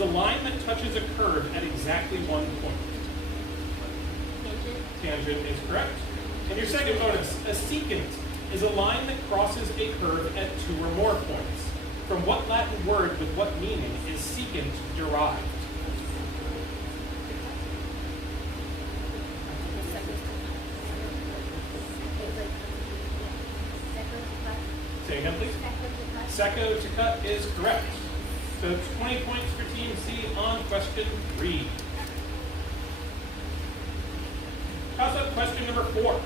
is a line that touches a curve at exactly one point. Tangent is correct. And your second bonus, a secant is a line that crosses a curve at 2 or more points. From what Latin word with what meaning is secant derived? Say again, please. Secco to cut is correct. So 20 points for Team C on question 3. Toss-up question number 4.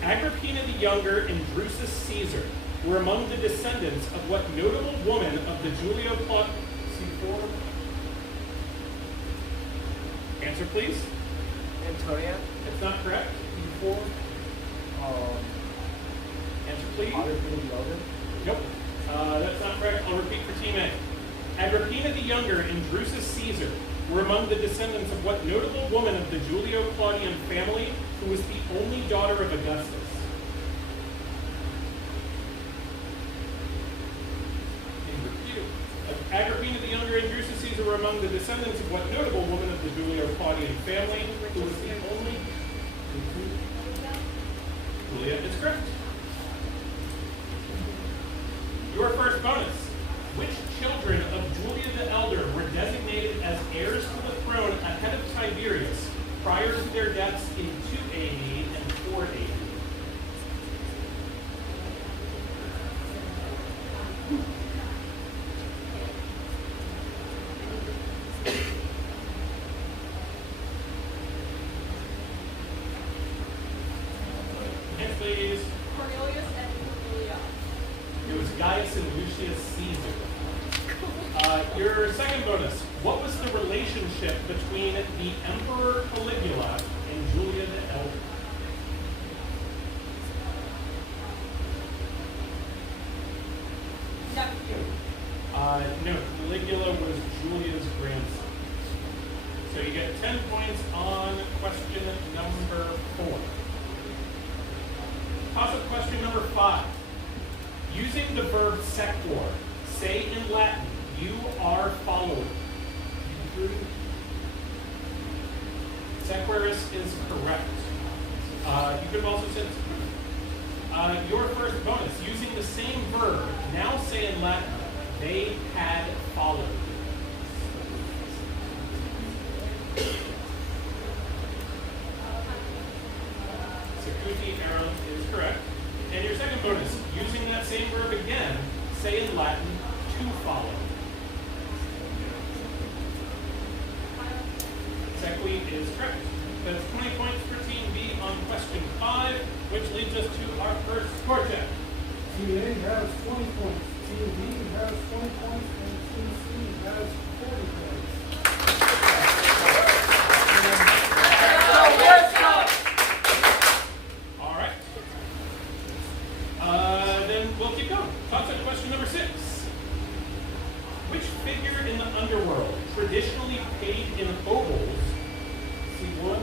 Agrippina the Younger and Drusus Caesar were among the descendants of what notable woman of the Julio-Claudian... C4? Answer, please. Antonia. It's not correct. E4. Answer, please. Agrippina the Elder. Nope. That's not correct. I'll repeat for Team A. Agrippina the Younger and Drusus Caesar were among the descendants of what notable woman of the Julio-Claudian family who was the only daughter of Augustus? Agrippina the Younger and Drusus Caesar were among the descendants of what notable woman of the Julio-Claudian family who was the only... Julia is correct. Your first bonus. Which children of Julia the Elder were designated as heirs to the throne ahead of Tiberius prior to their deaths in 2 AD and 4 AD? Yes, please. Cornelius and Julia. It was Gaius and Lucius Caesar. Your second bonus. What was the relationship between the Emperor Caligula and Julia the Elder? No, Caligula was Julia's grandson. So you get 10 points on question number 4. Toss-up question number 5. Using the verb sequor, say in Latin, you are following. Sequeris is correct. You could have also said your first bonus. Using the same verb, now say in Latin, they had followed. Secuti Aaron is correct. And your second bonus, using that same verb again, say in Latin, to follow. Sequi is correct. That's 20 points for Team B on question 5, which leads us to our first score check. Team A has 20 points, Team B has 20 points, and Team C has 40 points. All right. Then we'll keep going. Talk to question number 6. Which figure in the underworld traditionally paid in obols? C1?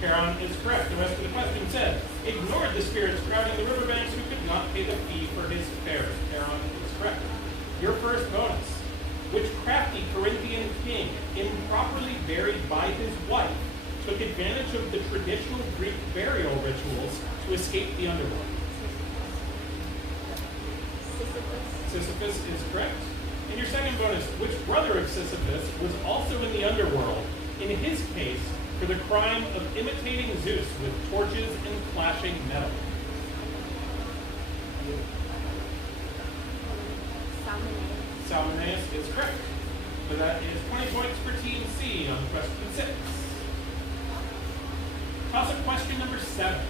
Charon is correct. The rest of the question said, ignored the spirits crowding the riverbanks who could not pay the fee for his fares. Charon is correct. Your first bonus. Which crafty Corinthian king, improperly buried by his wife, took advantage of the traditional Greek burial rituals to escape the underworld? Sisyphus is correct. And your second bonus, which brother of Sisyphus was also in the underworld, in his case, for the crime of imitating Zeus with torches and flashing metal? Salmoneus is correct. So that is 20 points for Team C on question 6. Toss-up question number 7.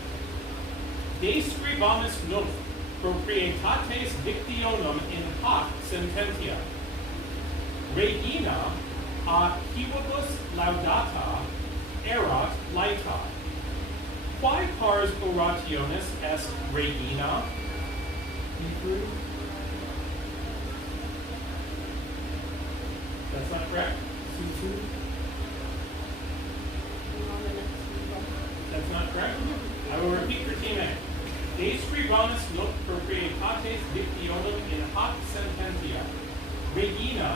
De scribamus nunc proprietates dictionum in hoc sententia. Regina a quibus laudata erat laeta. Quae pars orationis est regina? That's not correct. C2. That's not correct. I will repeat for Team A. De scribamus nunc proprietates dictionum in hoc sententia. Regina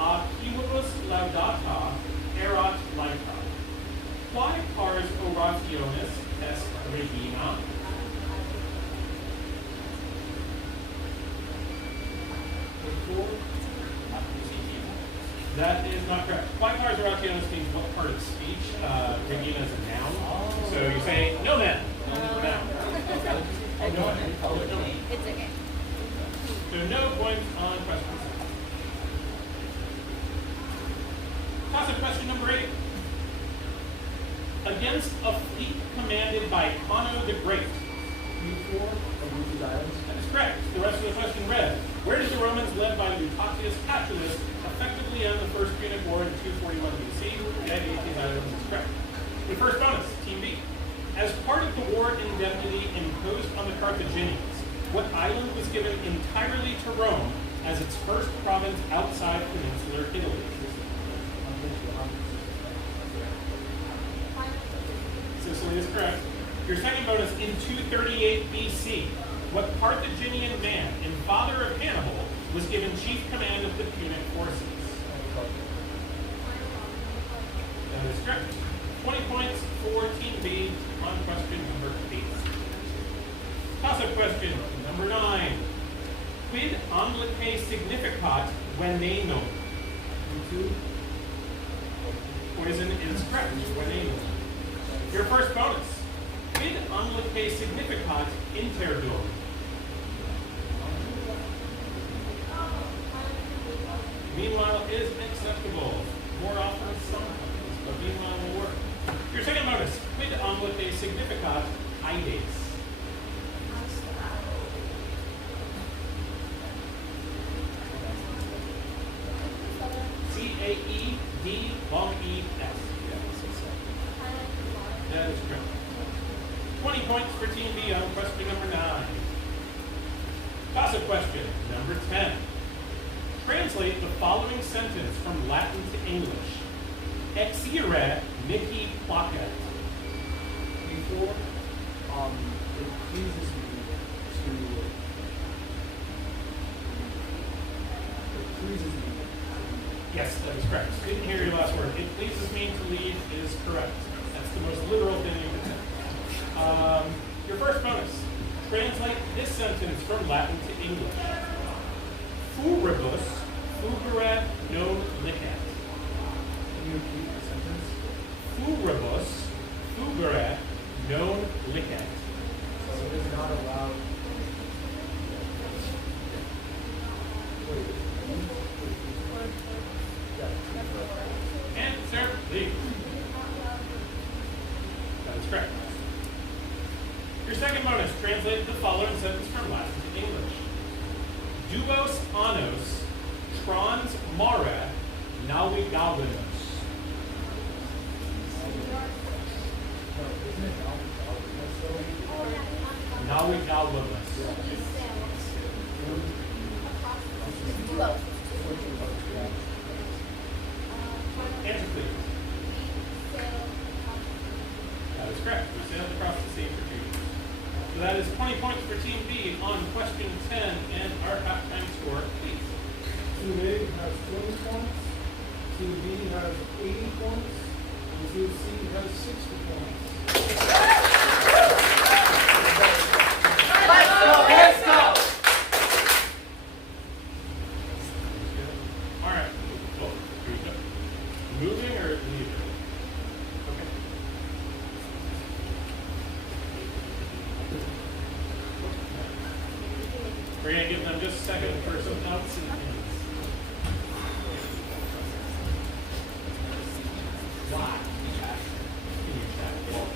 Aquibus laudata erat laeta. Quae pars orationis est regina? That is not correct. Quae pars orationis means what part of speech. Regina is a noun. So you say, no then. Noun. It's okay. So no points on question 6. Toss up question number 8. Against a fleet commanded by Hanno the Great. That is correct. The rest of the question read, where did the Romans led by Lutatius Catulus effectively end the First Punic War in 241 BC? Yeah, these items is correct. The first bonus, Team B. As part of the war indemnity imposed on the Carthaginians, what island was given entirely to Rome as its first province outside peninsular Italy? Sicily is correct. Your second bonus, in 238 BC, what Carthaginian man and father of Hannibal was given chief command of the Punic forces? That is correct. 20 points for Team B on question number 8. Toss-up question number 9. Quid amlite significat venenum? Poison is correct. Venenum. Your first bonus. Quid amlite significat interdum? Meanwhile is acceptable. More often than sometimes, but meanwhile will work. Your second bonus. Quid amlite significat ides? C-A-E-D-long-E-S. That is correct. 20 points for Team B on question number 9. Toss-up question number 10. Translate the following sentence from Latin to English. Exire mihi placet. Before, it pleases me to. It pleases me. Yes, that is correct. Didn't hear your last word. It pleases me to leave is correct. That's the most literal thing you could say. Your first bonus. Translate this sentence from Latin to English. Furibus fugere non licet. Can you repeat the sentence? Furibus fugere non licet. So it is not allowed. Answer, please. That is correct. Your second bonus, translate the following sentence from Latin to English. Duos annos trans mare navigabimus. Navigabimus. Answer, please. That is correct. We sailed across the sea for 2 years. So that is 20 points for Team B on question 10 and our halftime score, please. Team A has 20 points, Team B has 80 points, and Team C has 60 points. Let's go! All right. Oh, here we go. Moving or leaving? Okay. We're going to give them just a second for some outs and ins. Why? Can you chat? What?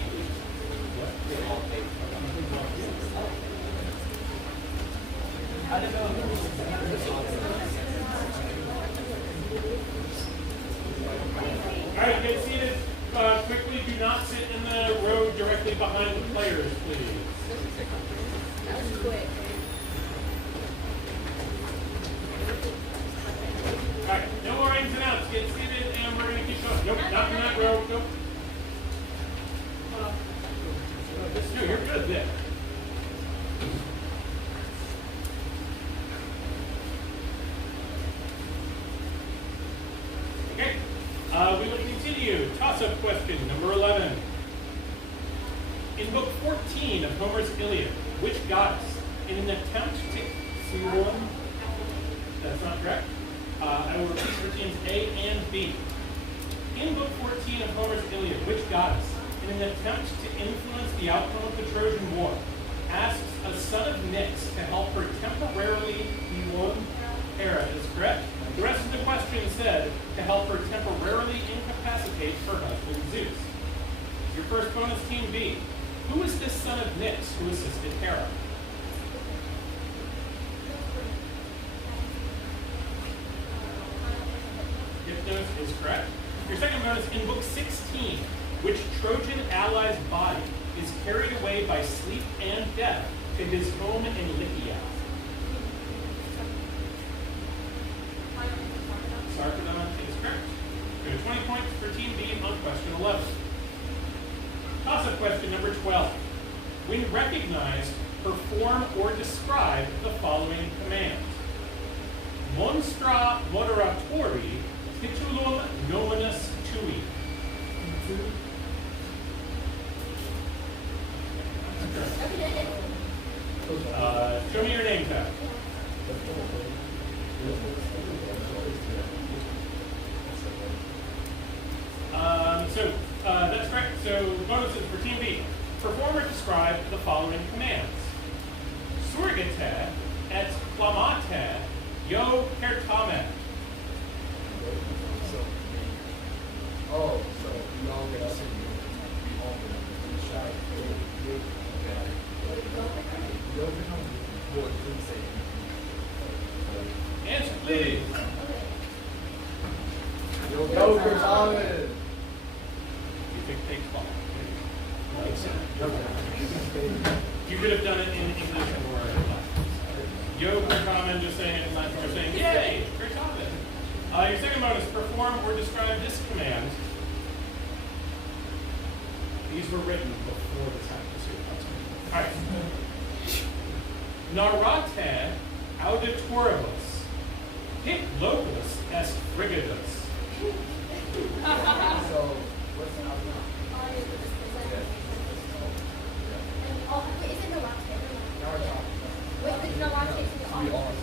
I don't know. All right, get seated. Quickly, do not sit in the row directly behind the players, please. That was quick. All right, no more ins and outs. Get seated, and we're going to keep going. Nope, not in that row. Nope. No, you're good there. We will continue. Toss-up question number 11. In book 14 of Homer's Iliad, which goddess, in an attempt to C1, that's not correct. I will repeat for teams A and B. In book 14 of Homer's Iliad, which goddess, in an attempt to influence the outcome of the Trojan War, asks a son of Nyx to help her temporarily C1? Hera is correct. The rest of the question said to help her temporarily incapacitate her husband Zeus. Your first bonus, team B. Who is this son of Nyx who assisted Hera? Hypnos is correct. Your second bonus, in book 16, which Trojan ally's body is carried away by sleep and death to his home in Lycia? Certamen is correct. Go to 20 points for team B on question 11. Toss-up question number 12. When recognized, perform or describe the following commands. Monstra moderatori titulum nominus tui. Show me your name tag. That's correct. So bonuses for team B. Perform or describe the following commands. Surgite et clamate yo certamen. Oh, so we all get up and we all get up and shout. Answer, please. Yo, Certamen. You think takes long? You could have done it in English or Latin. Yo certamen, just saying it in Latin, or saying, yay, certamen. Your second bonus, perform or describe this command. These were written before the time of Alright. Narrate auditoribus, hic locus est frigidus. So, what's the outcome? Wait, is it no latte? Now we're talking. Wait, but no latte is the We all olive.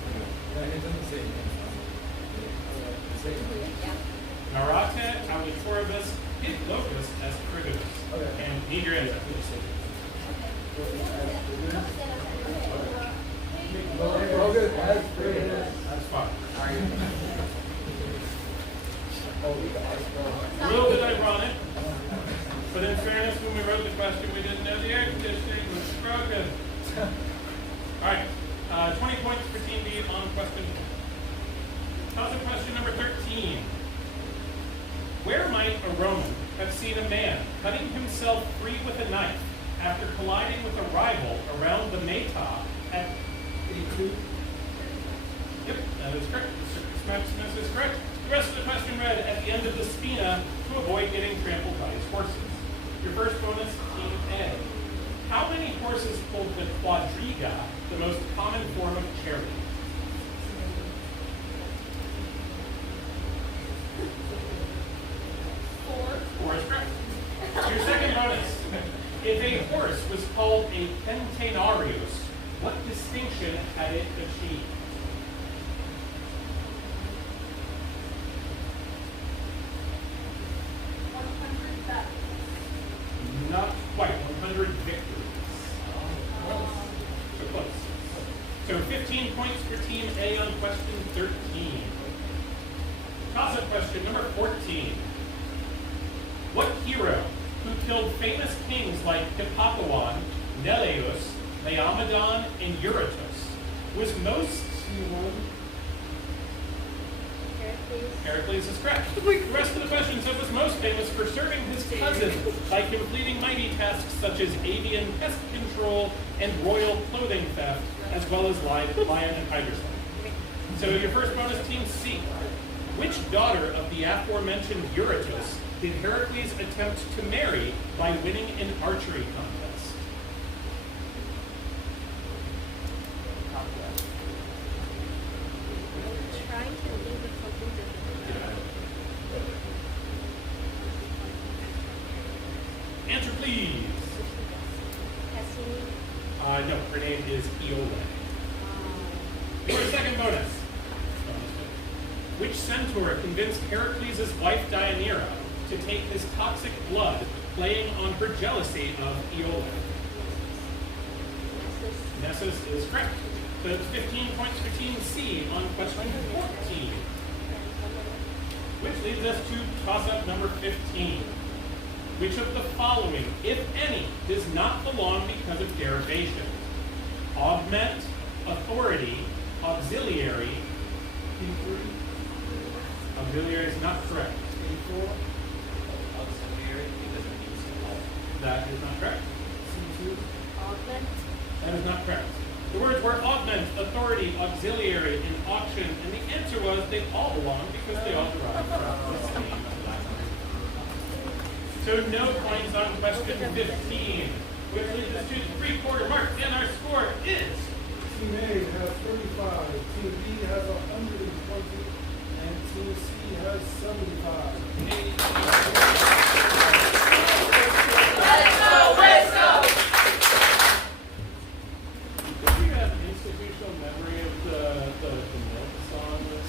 yeah, it doesn't say Yeah. Narrate auditoribus, hic locus est frigidus. Okay. And need your answer. Logan as frigidus. That's fine. Oh, we got it. A little bit ironic, but in fairness, when we wrote the question, we didn't know the air conditioning was broken. All right, 20 points for Team B on question. Toss-up question number 13. Where might a Roman have seen a man cutting himself free with a knife after colliding with a rival around the Meta at 82? Yep, that is correct. Circus Maximus is correct. The rest of the question read at the end of the spina to avoid getting trampled by his horses. Your first bonus, Team A. How many horses pulled the quadriga, the most common form of chariot? Four is correct. Your second bonus. If a horse was called a centenarius, what distinction had it achieved? Not quite, 100 victories. So close. So 15 points for Team A on question 13. Toss-up question number 14. What hero, who killed famous kings like Hippopoeon, Neleus, Laomedon, and Eurytus, was most... Heracles is correct. The rest of the question said was most famous for serving his cousin by completing mighty tasks such as avian pest control and royal clothing theft, as well as lion and tiger slaying. So your first bonus, Team C. Which daughter of the aforementioned Eurytus did Heracles attempt to marry by winning an archery contest? Trying to think of something different. please. No, her name is Iole. For a second bonus. Which centaur convinced Heracles' wife Deianira to take his toxic blood, playing on her jealousy of Iole? Nessus is correct. So it's 15 points for Team C on question 14. Which leads us to toss-up number 15. Which of the following, if any, does not belong because of derivation? Augment, authority, auxiliary. P3, Auxiliary is not correct. A4, Auxiliary, it doesn't mean so. That is not correct. C2, That is not correct. The words were augment, authority, auxiliary, and auction, and the answer was they all belong because they all derive from the same Latin. So no points on question 15, which leads us to the three-quarter mark, and our score is Team A has 35, Team B has 120, and Team C has 75. Do you have institutional memory of the notes on this?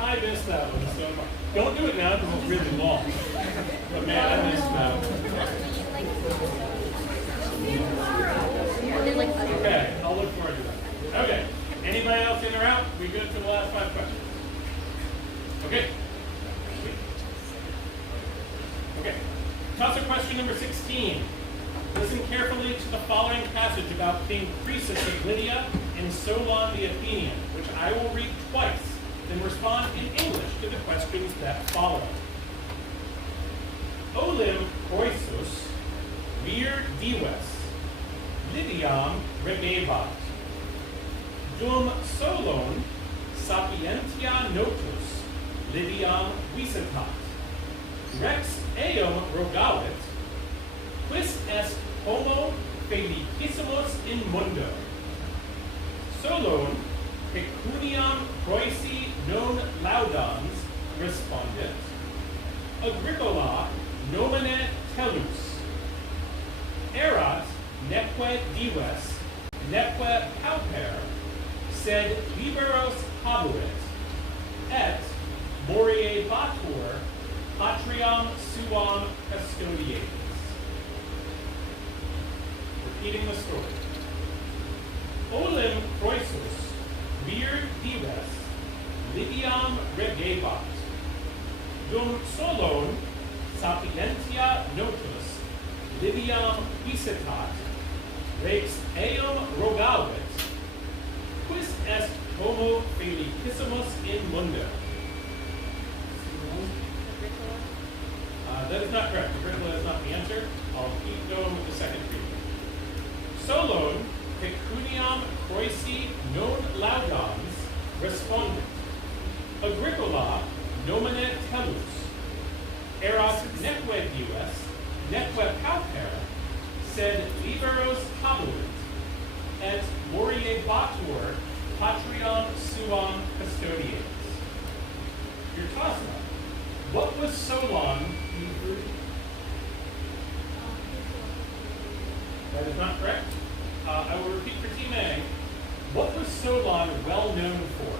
I missed that one so much. Don't do it now because it's really long. But man, I missed that one. Okay, I'll look forward to that. Okay, anybody else in or out? We good for the last 5 questions? Okay. Okay. Toss-up question number 16. Listen carefully to the following passage about King Croesus of Lydia and Solon the Athenian, which I will read twice, then respond in English to the questions that follow. Olim Croesus vir dives, Lydiam regebat, dum Solon sapientia notus, Lydiam visetat, rex eum rogavit, quis est homo felicissimus in mundo. Solon pecuniam Croesi non laudans respondit, Agricola nomine tellus, erat neque dives, neque pauper, sed liberos habuit, et moriebatur patriam suam custodiatis. Repeating the story. Olim Croesus vir dives, Lydiam regebat, dum Solon sapientia notus, Lydiam visetat, rex eum rogavit, quis est homo felicissimus in mundo. That is not correct. Agricola is not the answer. I'll keep going with the second reading. Solon pecuniam Croesi non laudans respondit, Agricola nomine tellus, erat neque dives, neque pauper, sed liberos habuit, et moriebatur patriam suam custodiatis. Your toss-up. What was Solon? That is not correct. I will repeat for Team A. What was Solon well known for?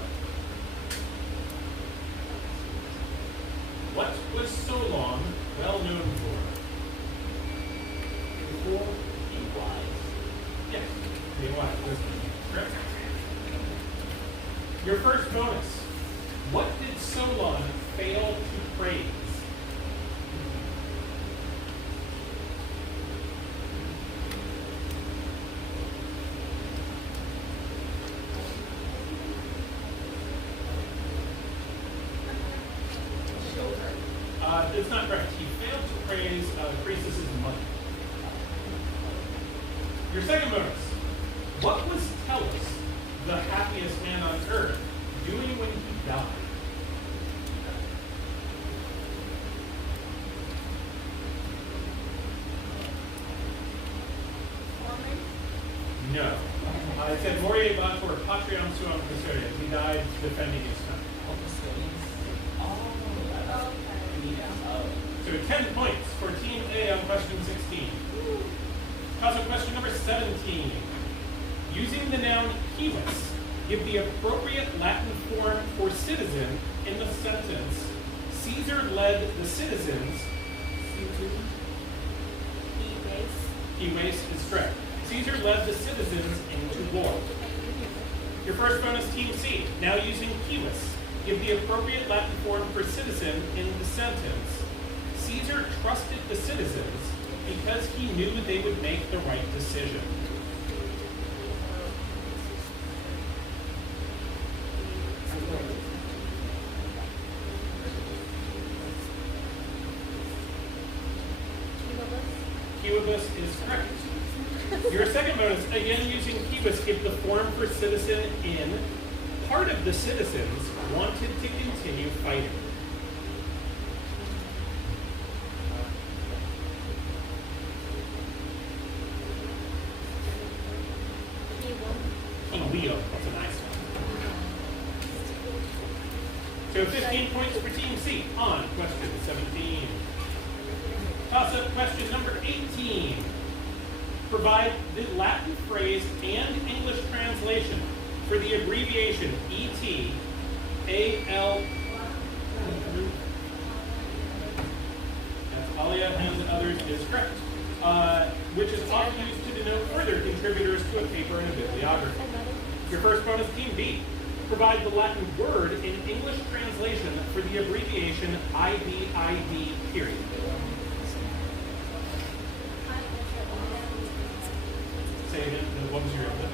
What was Solon well known for? A4, Be wise. Yes, being wise. Correct. Your first bonus. What did Solon fail to praise? It's not correct. He failed to praise Croesus' money. Your second bonus. What was Tellus, the happiest man on earth, doing when he died? No. I said moriebatur patriam suam custodiatis. He died defending his country. So 10 points for question 16. Toss-up question number 17. Using the noun civis, give the appropriate Latin form for citizen in the sentence. Caesar led the citizens. Civis is correct. Caesar led the citizens into war. Your first bonus, Team C. Now using civis, give the appropriate Latin form for citizen in the sentence. Caesar trusted the citizens because he knew they would make the right decision. Quibus is correct. Your second bonus, again using quibus, give the form for citizen in. Part of the citizens wanted to continue fighting. Leo, that's a nice one. So 15 points for Team C on question 17. Toss-up question number 18. Provide the Latin phrase and English translation for the abbreviation ETAL. That's Alia and others is correct. Which is often used to denote further contributors to a paper in a bibliography. Your first bonus, Team B. Provide the Latin word in English translation for the abbreviation IBID period. Say again, what was your input?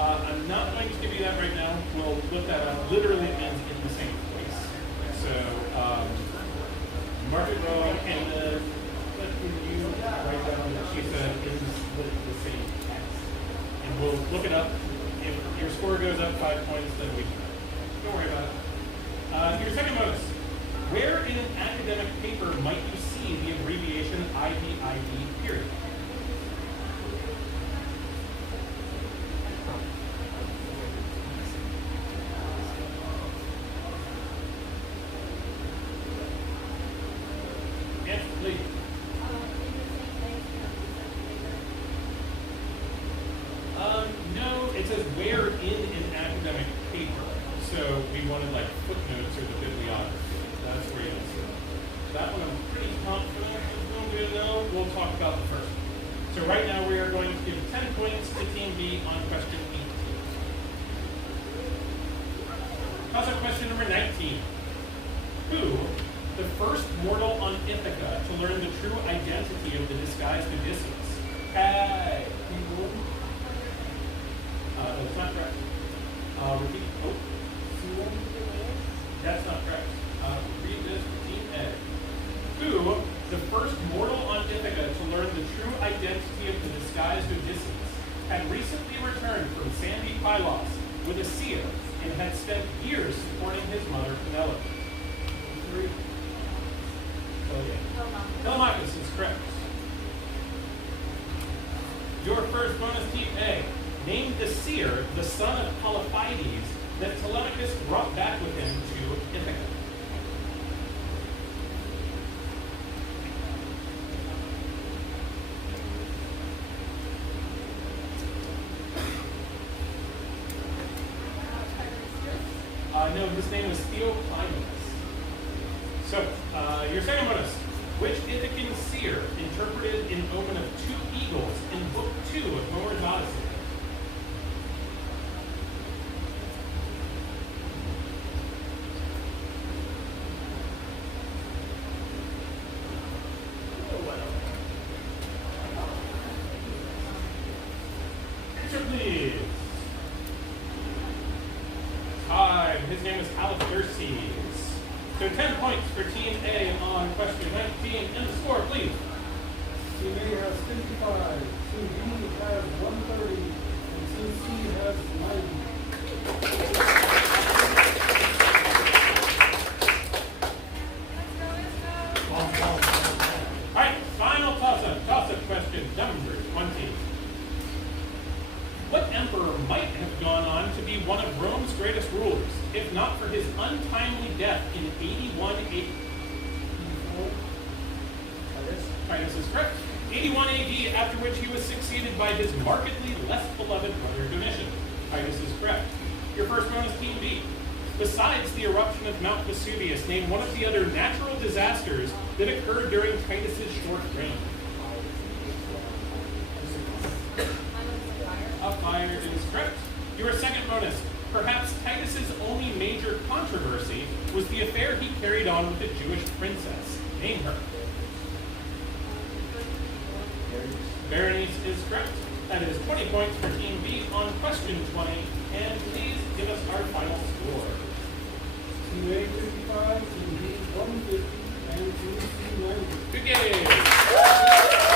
I'm not going to give you that right now. We'll look that up. Literally it ends in the same place. So, mark it wrong, and what can you write down that she said is the same text? And we'll look it up. If your score goes up 5 points, then we can. Don't worry about it. Your second bonus. Where in an academic paper might you see the abbreviation IBID period? Yes, please. No, it says where in an academic paper. So we wanted like footnotes or the bibliography. That's where you answer. That one I'm pretty confident is going to know. We'll talk about the first one. So right now we are going to give 10 points to Team B on question 18. Toss-up question number 19. Who, the first mortal on Ithaca to learn the true identity of the disguised Odysseus? Hey! That's not correct. Repeat. Oh. That's not correct. Read this for Team A. Who, the first mortal on Ithaca to learn the true identity of the disguised Odysseus, had recently returned from sandy Pylos with a seer and had spent years supporting his mother Penelope. 3. Oh yeah. Telemachus is correct. Your first bonus, Team A. Name the seer, the son of Polyphides, that Telemachus brought back with him to Ithaca. No, his name was Theoclymenus. So, your second bonus. Which Ithacan seer interpreted an omen of 2 eagles in Book 2 of Homer's Odyssey? Answer, please. Time. His name is Halicarces. So 10 points for Team A on question 19. And the score, please. Team A has 55, Team B has 130, and Team C has 90. All right, final toss-up. Toss-up question number 20. What emperor might have gone on to be one of Rome's greatest rulers, if not for his untimely death in 81 AD? Titus is correct. 81 AD, after which he was succeeded by his markedly less beloved brother Domitian. Titus is correct. Your first bonus, Team B. Besides the eruption of Mount Vesuvius, name one of the other natural disasters that occurred during Titus's short reign. A fire is correct. Your second bonus. Perhaps Titus's only major controversy was the affair he carried on with a Jewish princess. Name her. Berenice is correct. That is 20 points for Team B on question 20. And please give us our final score. Team A 55, Team B 150, and Team C 90. Good game.